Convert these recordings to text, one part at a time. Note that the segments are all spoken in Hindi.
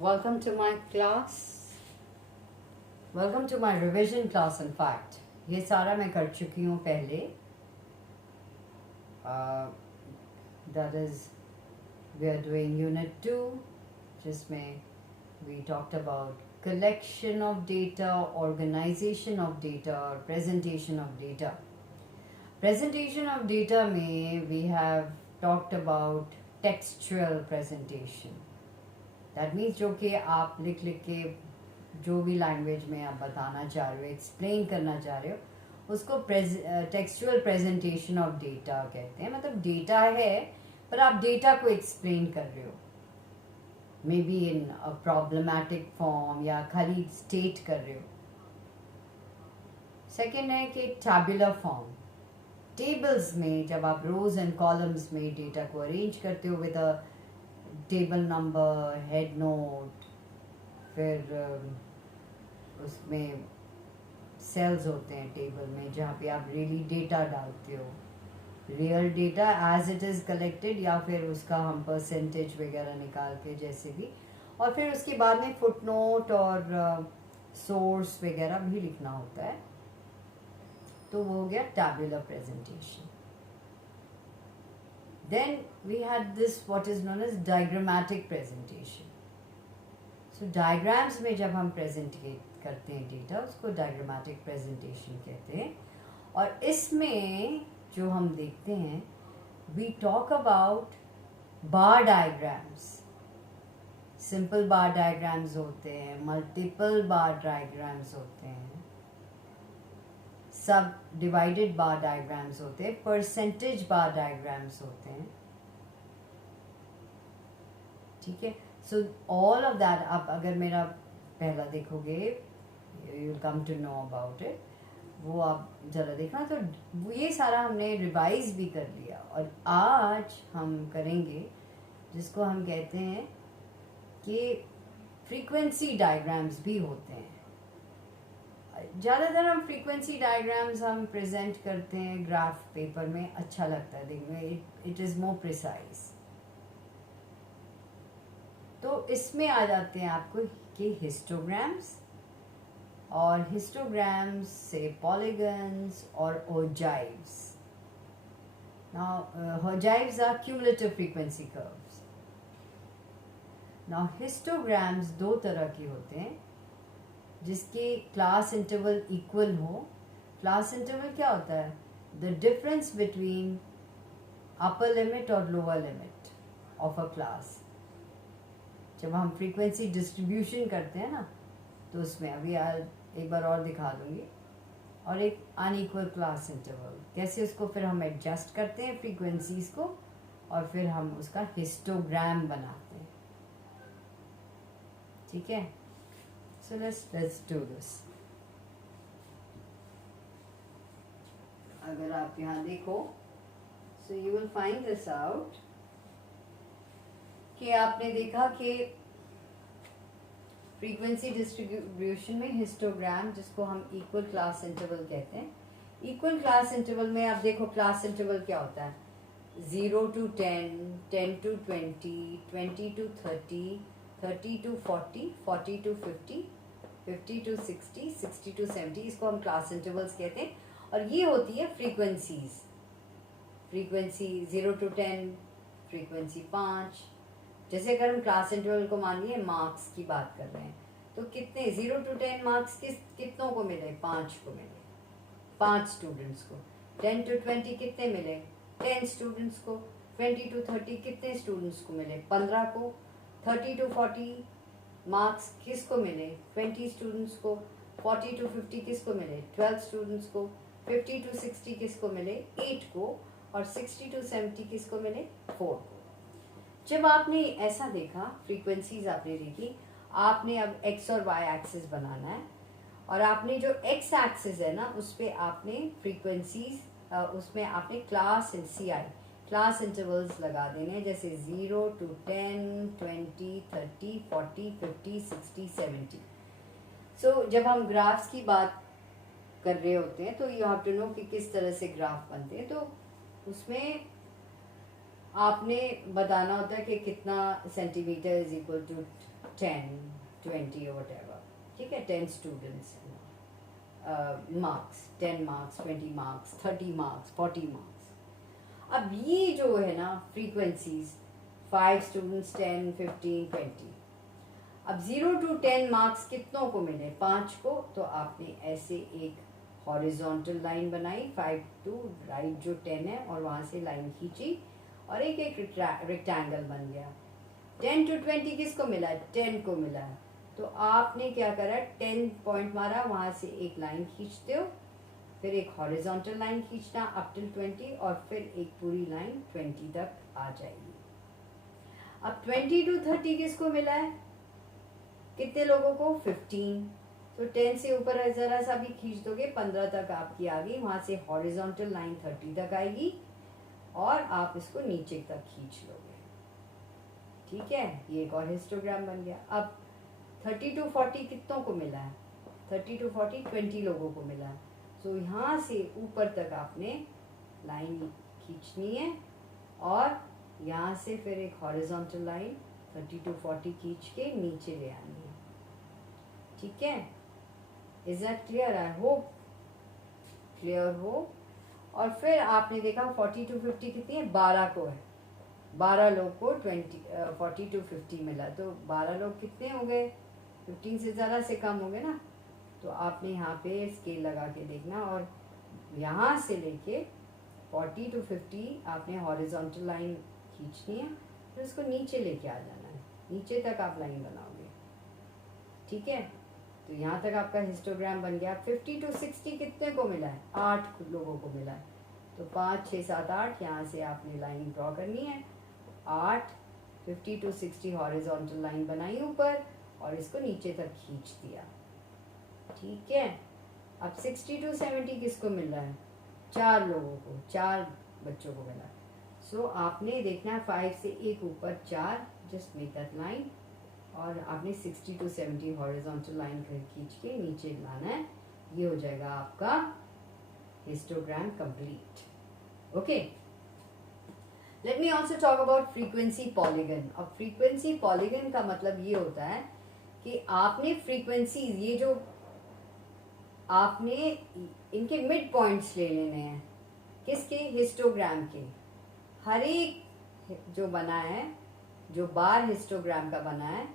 Welcome to my class. Welcome to my revision class. In fact, ये सारा मैं कर चुकी हूँ पहले. That is, we are doing Unit 2, जिसमें we talked about collection of data, organization of data, or presentation of data. Presentation of data में we have talked about textual presentation. That means जो कि आप लिख के जो भी लैंग्वेज में आप बताना चाह रहे हो, एक्सप्लेन करना चाह रहे हो, उसको टेक्सचुअल प्रेजेंटेशन ऑफ डेटा कहते हैं. मतलब डेटा है पर आप डेटा को एक्सप्लेन कर रहे हो, may be in a problematic form या खाली स्टेट कर रहे हो. सेकेंड है कि टैबुलर फॉर्म. टेबल्स में जब आप रोज एंड कॉलम्स में डेटा को अरेंज करते हो with a table number, head note, फिर उसमें सेल्स होते हैं टेबल में जहाँ पे आप रियली डेटा डालते हो, real data as it is collected, या फिर उसका हम परसेंटेज वगैरह निकाल के जैसे भी. और फिर उसके बाद में फुट नोट और सोर्स वगैरह भी लिखना होता है. तो वो हो गया tabular presentation. Then we had this what is known as diagrammatic presentation. So diagrams में जब हम present करते हैं डेटा, उसको diagrammatic presentation कहते हैं. और इसमें जो हम देखते हैं, we talk about bar diagrams. Simple bar diagrams होते हैं, multiple bar diagrams होते हैं, सब डिवाइडेड बार डायग्राम्स होते हैं, परसेंटेज बार डायग्राम्स होते हैं. ठीक है. सो ऑल ऑफ दैट आप अगर मेरा पहला देखोगे, you will come to know about it. वो आप ज़रा देखना. तो ये सारा हमने रिवाइज भी कर लिया. और आज हम करेंगे जिसको हम कहते हैं कि फ्रीक्वेंसी डायग्राम्स भी होते हैं. ज़्यादातर हम फ्रीक्वेंसी डायग्राम्स हम प्रेजेंट करते हैं ग्राफ पेपर में. अच्छा लगता है देखने में, इट इज़ मोर प्रिसाइज. तो इसमें आ जाते हैं आपको कि हिस्टोग्राम्स, और हिस्टोग्राम्स से पॉलीगन्स और ogives. Now ogives are cumulative frequency curves. Now histograms दो तरह के होते हैं जिसके क्लास इंटरवल इक्वल हो. क्लास इंटरवल क्या होता है? The difference between upper limit और lower limit of a class. जब हम फ्रीक्वेंसी डिस्ट्रीब्यूशन करते हैं ना, तो उसमें अभी एक बार और दिखा दूंगी. और एक अनइक्वल क्लास इंटरवल, कैसे उसको फिर हम एडजस्ट करते हैं फ्रीक्वेंसीज को, और फिर हम उसका हिस्टोग्राम बनाते हैं. ठीक है. So let's do this. अगर आप यहाँ देखो, so you will find this out कि आपने देखा कि फ्रीक्वेंसी डिस्ट्रीब्यूशन में हिस्टोग्राम, जिसको हम इक्वल क्लास इंटरवल कहते हैं. इक्वल क्लास इंटरवल में आप देखो क्लास इंटरवल क्या होता है? 0 to 10, 10 to 20, 20 to 30, 30 to 40, 40 to 50, 50 to 60, 60 to 70. इसको हम क्लास इंटरवल्स कहते हैं. और ये होती है फ्रीक्वेंसीज. Frequency 0 to 10, frequency 5. जैसे अगर हम क्लास इंटरवल को मान लिए मार्क्स की बात कर रहे हैं, तो कितने 0 to 10 मार्क्स कितनों को मिले? 5 को मिले, 5 स्टूडेंट्स को. 10 to 20 कितने मिले? 10 स्टूडेंट्स को. 20 to 30 कितने स्टूडेंट्स को मिले? 15 को. 30 to 40 मार्क्स किसको मिले? 20 स्टूडेंट्स को. 40 to 50 किसको मिले? 12 स्टूडेंट्स को. 50 to 60 किसको मिले? 8 को. और 60 to 70 किसको मिले? 4 को. जब आपने ऐसा देखा, फ्रीक्वेंसीज आपने देखी, आपने अब एक्स और वाई एक्सिस बनाना है. और आपने जो एक्स एक्सिस है ना, उस पर आपने फ्रीक्वेंसीज, उसमें आपने class and C I class intervals लगा देने. जैसे 0 to 10, 20, 30, 40, 50, 60, 70. सो जब हम ग्राफ्स की बात कर रहे होते हैं, तो यू हैव टू नो कि किस तरह से ग्राफ बनते हैं. तो उसमें आपने बताना होता है कि कितना सेंटीमीटर इज इक्वल टू 10 20 और whatever, ठीक है, 10 students, marks 10 marks 20 marks 30 marks 40 marks. अब ये जो है ना फ्रीक्वेंसीज 5 स्टूडेंट्स 10 15 20, अब 0 to 10 मार्क्स कितनों को मिले? 5 को। तो आपने ऐसे एक हॉरिजॉन्टल लाइन बनाई 5 to राइट जो 10 है और वहाँ से लाइन खींची और एक एक रेक्टेंगल बन गया। 10 to 20 किसको मिला है? 10 को मिला है। तो आपने क्या करा? 10 पॉइंट मारा, वहाँ से एक लाइन खींचते हो, फिर एक हॉरिजॉन्टल लाइन खींचना अप टिल 20 और फिर एक पूरी लाइन 20 तक आ जाएगी। अब 20 to 30 किसको मिला है? कितने लोगों को? 15। तो 10 से ऊपर जरा सा भी खींच दोगे 15 तक आपकी आ गई, वहां से हॉरिजॉन्टल लाइन 30 तक आएगी और आप इसको नीचे तक खींच लोगे, ठीक है। ये एक और हिस्टोग्राम बन गया। अब 30 to 40 कितनों को मिला है? 30 to 40 20 लोगों को मिला है। तो यहाँ से ऊपर तक आपने लाइन खींचनी है और यहाँ से फिर एक हॉरिजॉन्टल लाइन 30 to 40 खींच के नीचे ले आनी है, ठीक है। Is that clear? I hope clear हो। और फिर आपने देखा 40 to 50 कितनी है? 12 को है। 12 लोग को 40 to 50 मिला, तो 12 लोग कितने हो गए? 15 से ज़रा से कम हो गए ना। तो आपने यहाँ पे स्केल लगा के देखना और यहाँ से लेके 40 to 50 आपने हॉरिजॉन्टल लाइन खींचनी है, फिर उसको नीचे लेके आ जाना है, नीचे तक आप लाइन बनाओगे, ठीक है। तो यहाँ तक आपका हिस्टोग्राम बन गया। 50 to 60 कितने को मिला है? 8 लोगों को मिला है। तो 5 6 7 8 यहाँ से आपने लाइन ड्रॉ करनी है। 8 50 to 60 हॉरिजॉन्टल लाइन बनाई ऊपर और इसको नीचे तक खींच दिया, ठीक है। अब 60 to 70 किसको मिल रहा है? 4 लोगों को, 4 बच्चों को मिला। सो आपने देखना है 5 से एक ऊपर 4, जस्ट मेक दैट लाइन और आपने 60 to 70 हॉरिजॉन्टल लाइन खींच के नीचे लाना है। ये हो जाएगा आपका histogram complete. Okay, let me also talk about frequency polygon. अब फ्रीक्वेंसी पॉलीगन का मतलब ये होता है कि आपने फ्रीक्वेंसी, ये जो आपने इनके मिड पॉइंट्स ले लेने हैं, किसके? हिस्टोग्राम के। हर एक जो बना है, जो बार हिस्टोग्राम का बना है,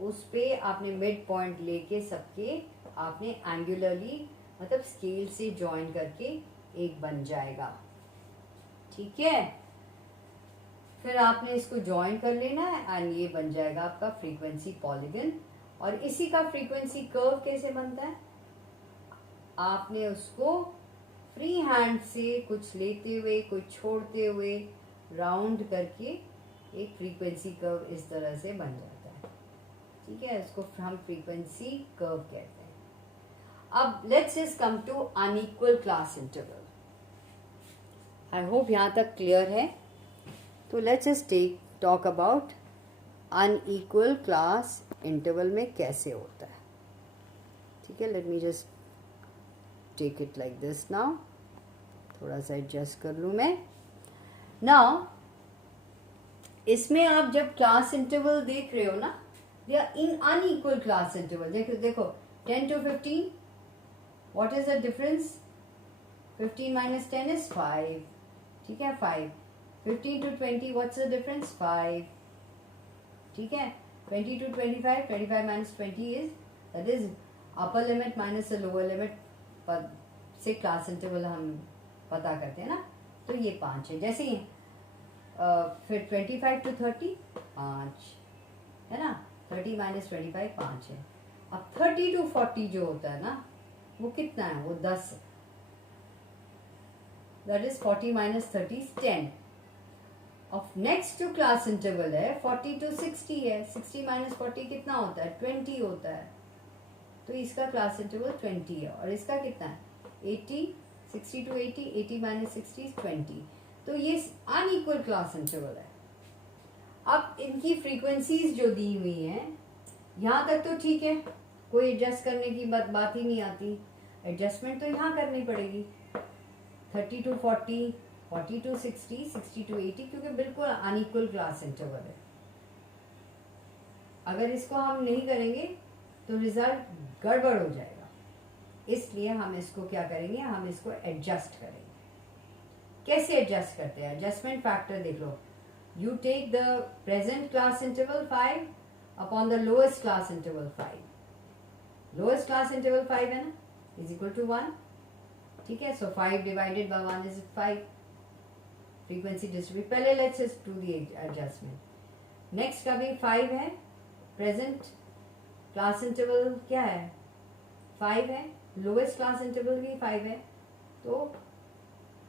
उस पे आपने मिड पॉइंट लेके सबके आपने एंगुलरली मतलब स्केल से जॉइन करके एक बन जाएगा, ठीक है। फिर आपने इसको जॉइन कर लेना है एंड ये बन जाएगा आपका फ्रीक्वेंसी पॉलीगन। और इसी का फ्रीक्वेंसी कर्व कैसे बनता है? आपने उसको फ्री हैंड से कुछ लेते हुए कुछ छोड़ते हुए राउंड करके एक फ्रीक्वेंसी कर्व इस तरह से बन जाता है, ठीक है। इसको हम फ्रीक्वेंसी कर्व कहते हैं। अब let's just come to unequal class interval. I hope यहाँ तक क्लियर है। तो let's just talk about unequal class interval में कैसे होता है, ठीक है। Let me just take it like this now, थोड़ा सा एडजस्ट कर लूँ मैं। नाउ इसमें आप जब क्लास इंटरवल देख रहे हो ना, they are in unequal class interval. देखो 10 to 15, what is the difference? 15 minus 10 is 5, ठीक है, 5। 15 to 20, व्हाट्स द डिफरेंस? 5, ठीक है। 20 to 25, 25 minus 20 is, that is upper limit minus the lower limit पर से क्लास इंटरवल हम पता करते हैं ना। तो ये 5 है। जैसे ही फिर 25 to 30 5 है ना, 30 minus 25 5 है। अब 30 to 40 जो होता है ना, वो कितना है? वो 10 है। That is 40 minus 30 is 10। अब नेक्स्ट जो क्लास इंटरवल है 40 to 60 है। 60 minus 40 कितना होता है? 20 होता है। तो इसका क्लास इंटरवल 20 है। और इसका कितना है? 80। 60 to 80, 80 minus 60 is 20। तो ये अनइक्वल क्लास इंटरवल है। अब इनकी फ्रीक्वेंसीज जो दी हुई हैं, यहाँ तक तो ठीक है, कोई एडजस्ट करने की बात ही नहीं आती। एडजस्टमेंट तो यहाँ करनी पड़ेगी। 30 to 40, 40 to 60, 60 to 80, क्योंकि बिल्कुल अनइक्वल क्लास इंटरवल है। अगर इसको हम नहीं करेंगे तो रिजल्ट गड़बड़ हो जाएगा, इसलिए हम इसको क्या करेंगे, हम इसको एडजस्ट करेंगे। कैसे एडजस्ट करते हैं? एडजस्टमेंट फैक्टर देख लो, you take the present class interval 5 upon the lowest class interval 5। Lowest class interval 5 है ना, इज इक्वल टू 1। ठीक है, so 5 divided by 1 is 5। Frequency distribute, पहले let's just do the adjustment. Next का भी 5 है, प्रेजेंट क्लास इंटरवल क्या है, 5 है, लोएस्ट क्लास इंटरवल भी 5 है, तो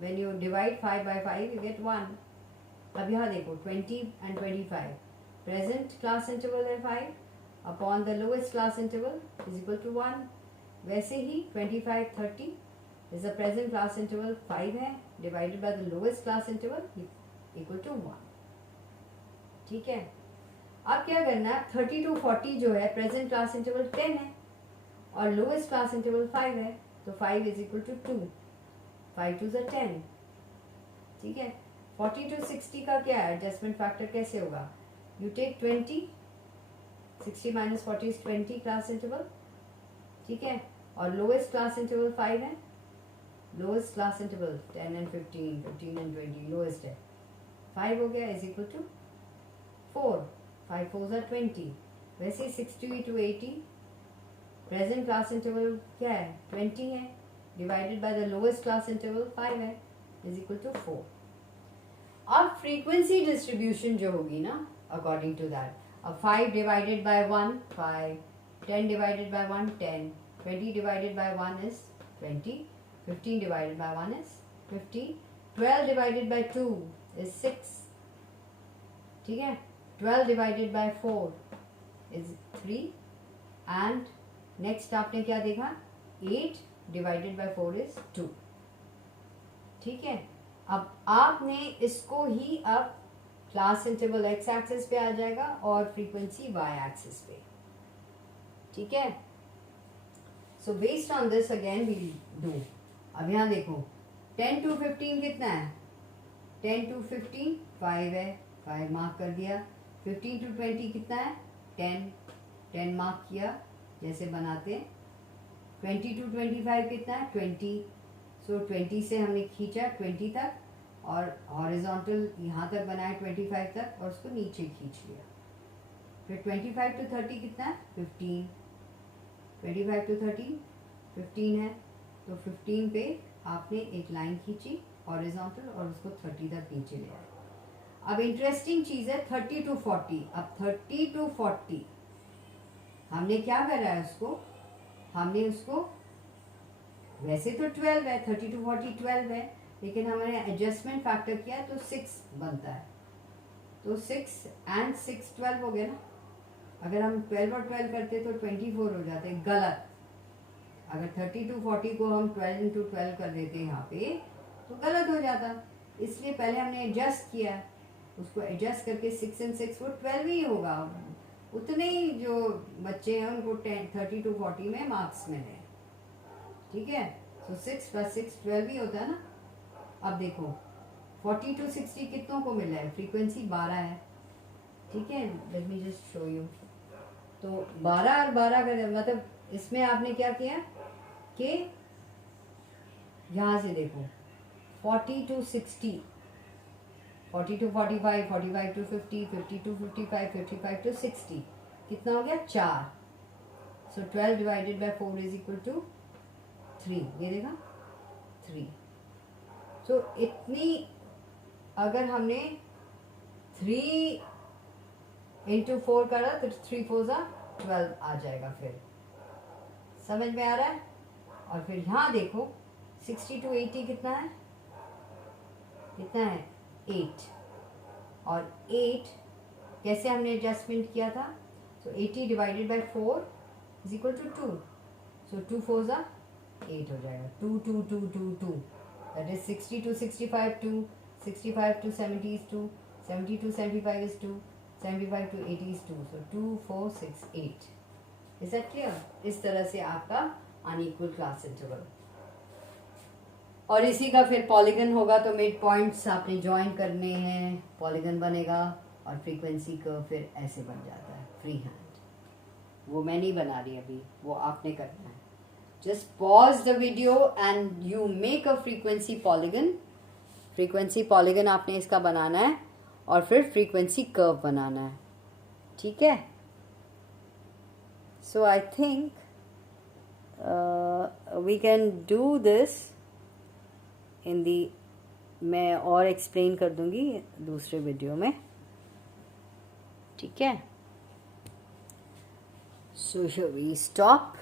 when you divide 5 by 5 you get 1। अब यहाँ देखो 20 and 25, प्रेजेंट क्लास इंटरवल है 5 upon the lowest class interval is equal to 1। वैसे ही 25 30 is the present class interval 5 है, divided by the lowest class interval equal to 1। ठीक है, अब क्या करना है, 30 to 40 जो है प्रेजेंट क्लास इंटरवल 10 है और लोएस्ट क्लास इंटरवल 5 है, तो 5 इज इक्वल टू 2, 5 2 is 10। ठीक है, 40 to 60 का क्या है, एडजस्टमेंट फैक्टर कैसे होगा, you take 20, 60 minus 40 is 20 class interval. ठीक है, और लोएस्ट क्लास इंटरवल 5 है, lowest class interval 10 and 15, 15 and 20 lowest है, 5 हो गया इज इक्वल टू 4, 5 4 are 20। वैसे 60 to 80 प्रेजेंट क्लास इंटरवल क्या है, 20 है, divided by the lowest class interval 5 है, इज इक्वल टू 4। अब फ्रीक्वेंसी डिस्ट्रीब्यूशन जो होगी ना अकॉर्डिंग टू दैट, अब 5 divided by 1 5, 10 divided by 1 10, 20 divided by 1 is 20, 15 divided by 1 is 50, 12 divided bye 2 is 6। ठीक है, 12 divided by 4 is 3 and next आपने क्या देखा, 8 डिवाइडेड बाय 4 इज 2। ठीक है, अब आपने इसको ही अब क्लास इंटरवल एक्स एक्सिस पे आ जाएगा और फ्रीक्वेंसी वाई एक्सिस पे। ठीक है, so based on this again we do. अब यहाँ देखो 10 to 15 कितना है, 10 to 15 5 है, 5 मार्क कर दिया। 15 to 20 कितना है, 10, 10 मार्क किया जैसे बनाते हैं। 20 to 25 कितना है, 20, सो 20 से हमने खींचा 20 तक और हॉरिजॉन्टल यहाँ तक बनाया 25 तक और उसको नीचे खींच लिया। फिर 25 to 30 कितना है, 15, 25 to 30 15 है, तो 15 पे आपने एक लाइन खींची हॉरिजॉन्टल और उसको 30 तक नीचे ले आया। अब इंटरेस्टिंग चीज है 30 to 40। अब 30 to 40 हमने क्या करा है, हमने उसको वैसे तो 12 है, 30 to 40 12 है, लेकिन हमने एडजस्टमेंट फैक्टर किया तो 6 बनता है, तो 6 and 6 12 हो गया ना। अगर हम 12 और 12 करते तो 24 हो जाते, गलत। अगर 30 to 40 को हम 12 into 12 कर देते यहाँ पे तो गलत हो जाता, इसलिए पहले हमने एडजस्ट किया, उसको एडजस्ट करके 6 and 6 वो 12 ही होगा। उतने ही जो बच्चे हैं उनको 30 to 40 में मार्क्स मिले। ठीक है, तो 6 + 6 12 ही होता है ना। अब देखो 40 to 60 कितनों को मिला है, फ्रीक्वेंसी 12 है। ठीक है, let me just show you. तो 12 और 12 का मतलब इसमें आपने क्या किया कि यहाँ से देखो 40 to 60, 40 to 45, 45 to 50, 50 to 55, 55 to 60 कितना हो गया, 4। So 12 divided by 4 is equal to 3, ये देखा 3। सो इतनी अगर हमने 3 into 4 करा तो 3 4 12 आ जाएगा। फिर समझ में आ रहा है। और फिर यहाँ देखो 60 to 80 कितना है, 8। और 8 कैसे हमने एडजस्टमेंट किया था, so 80 divided by 4 is equal to 2, so 2 4 8 हो जाएगा। 2 2 2 2 2 that is 60 to 65 2, 65 to 70 is 2, 70 to 75 is 2, 75 to 80 is 2, so 2 4 6 8। Is that clear. इस तरह से आपका अनइक्वल क्लास इंटरवल, और इसी का फिर पॉलीगन होगा तो मिड पॉइंट्स आपने ज्वाइन करने हैं, पॉलीगन बनेगा और फ्रीक्वेंसी कर्व फिर ऐसे बन जाता है फ्री हैंड। वो मैं नहीं बना रही अभी, वो आपने करना है। Just pause the video and you make a frequency polygon. Frequency polygon आपने इसका बनाना है और फिर फ्रीक्वेंसी कर्व बनाना है, ठीक है। So I think we can do this in the, मैं और एक्सप्लेन कर दूंगी दूसरे वीडियो में, ठीक है। So we stop.